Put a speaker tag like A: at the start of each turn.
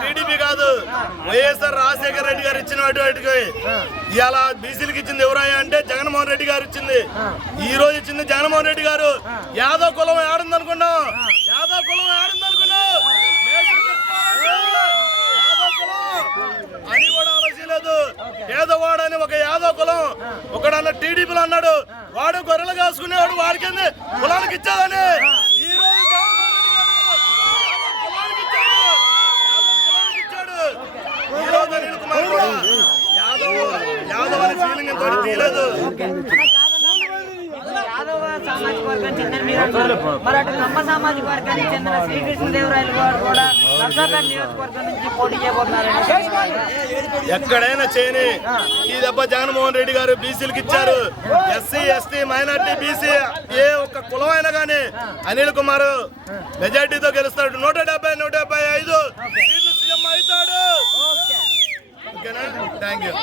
A: TDP కాదు. వైఎస్ఆర్ రాజశేఖర రెడ్డి గారు ఇచ్చినటువంటివి ఇవాళ బీసీలకు ఇచ్చింది ఎవరయ్యా అంటే జగన్మోహన్ రెడ్డి గారు ఇచ్చింది. ఈ రోజు ఇచ్చింది జగన్మోహన్ రెడ్డి గారు. యాదవ్ కులం ఆడిందనుకున్నాం యాదవ్ కులం ఆడిందనుకున్నాం అని కూడా ఆలోచించలేదు పేదవాడు అని ఒక యాదవ్ కులం. ఒకడన్న టీడీపీలో అన్నాడు వాడు గొర్రెలు కాసుకునేవాడు వాడికి కులానికి ఇచ్చాదని ఈ రోజు జగన్మోహన్ రెడ్డి గారు యాదవ్ కులానికి ఇచ్చాడు. యాదవ్ కులానికి ఇచ్చాడు. ఈ రోజు అనిల్ కుమార్ కూడా యాదవ్ యాదవ్ అనే ఫీలింగ్ తోటి తీయలేదు
B: యాదవ సామాజిక వర్గానికి చెందిన మీరు అంటారు. మరి అటు కమ్మ సామాజిక వర్గానికి చెందిన శ్రీకృష్ణదేవరాయలు గారు కూడా నర్సాపేట నియోజకవర్గం నుంచి పోటీ చేయబోతున్నారు
A: ఎక్కడైనా చేయని ఈ దెబ్బ జగన్మోహన్ రెడ్డి గారు బీసీలకు ఇచ్చారు ఎస్సీ ఎస్టీ మైనార్టీ బీసీ ఏ ఒక్క కులం అయినా కానీ అనిల్ కుమార్ మెజార్టీతో గెలుస్తాడు Thank you.